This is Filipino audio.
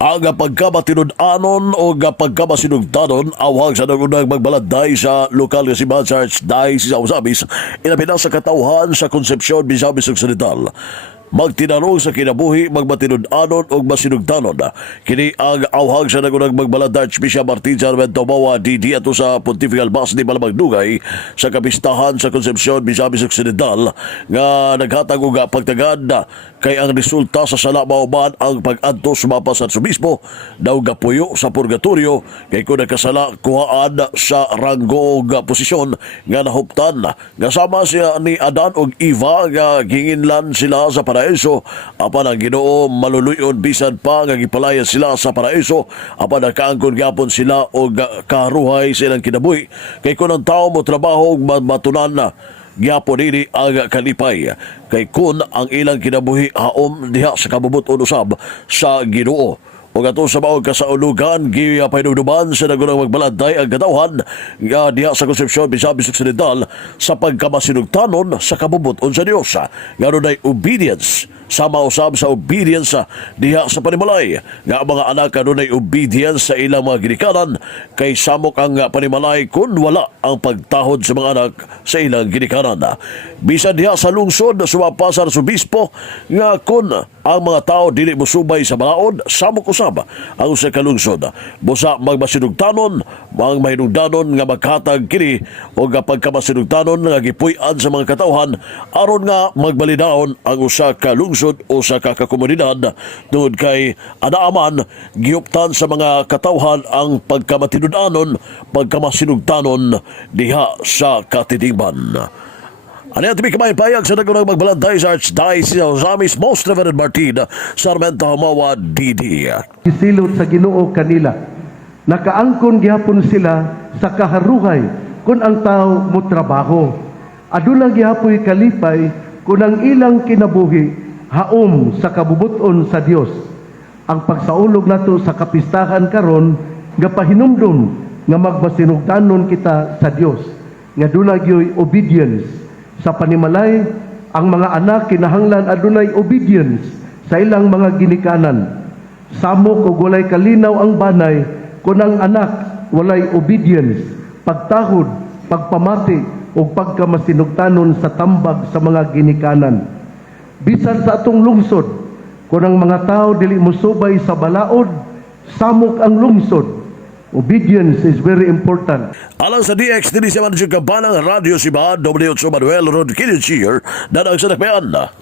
Ang pagkamatinud-anon o pagkamasinugtanon awhag sa nagunang Magbalantay sa lokal nga simbahan sa Archdiocese sa Usabis inapina sa Katawhan sa Konsepsyon, Misamis Occidental. Magtinarong sa kinabuhi, magmatinud-anon o masinugtanon. Kini ang awhag sa nagunang Magbalantay Archbishop Martin Sarmento Mawa DD ato sa Pontifical Mass di Malamagdugay sa kapistahan sa Konsepsyon, Misamis Occidental nga naghatag og pagtagad kay ang resulta sa sala mauban ang pag-adto sumapa sa Arsobispo daw gapuyo sa purgatorio kay kung nagkasala kuhaan sa ranggo og posisyon nga nahuptan nga sama siya ni Adan og Eva nga ginginlan sila sa paraiso apan ang Ginoo maluluyon bisan pa nga gipalaya sila sa paraiso apan nakaangkon gyapon sila og karuhay sa ilang kinabuhi kay kung ang tao mo trabaho og matunan na gyapon ini ang kalipay kay kun ang ilang kinabuhi haom diha sa kabubuton usab sa Ginoo. O ato sa maong kasaulugan, gipahinugduman sa nagunang Magbalantay ang Katawhan nga diha sa Konsepsyon, Misamis Occidental sa pagkamasinugtanon sa kabubuton sa Dios. Nga ay obedience, sama usab sa obedience diha sa panimalay. Nga ang mga anak ay obedience sa ilang mga ginikanan kay samok ang panimalay kun wala ang pagtahod sa mga anak sa ilang ginikanan. Bisan diha sa lungsod, sumapasar sa Bispo nga kun ang mga tao dili musubay sa balaod, samok usab ang usa ka lungsod. Busa magmasinugtanon, ang mahinungdanon nga maghatag kini o pagkamasinugtanon nga gipuy-an sa mga katawhan aron nga magbalinaon ang usa ka lungsod o sa kakakomunidad tungod kay anaaman giuptan sa mga katawhan ang pagkamatinud-anon, pagkamasinugtanon diha sa katitingban. Ano yung tibig kamayang-payag sa nagunang Magbalantay sa Archdiocese of Usabis, Most Reverend Martin Sarmento Mawa DD. Isilot sa Ginoo kanila. Nakaangkon gihapon sila sa kaharuhay kung ang tao mo trabaho. Aduna gihapoy kalipay kung ang ilang kinabuhi haom sa kabubuton sa Dios. Ang pagsaulog nato sa kapistahan karon nga pahinumdom nga magmasinugtanon kita sa Dios. Nga dula gyoy obedience sa panimalay, ang mga anak kinahanglan adunay obedience sa ilang mga ginikanan. Samok o walay kalinaw ang banay kung ang anak walay obedience, pagtahod, pagpamati o pagkamasinugtanon sa tambag sa mga ginikanan. Bisan sa atong lungsod, kung ang mga tao dili musubay sa balaod, samok ang lungsod. Obedience is very important. Alang sa DX, din siya man siya kabanang Radio Siba, W8 Manuel Rodquillo Cheer, na ang sanakbayan na.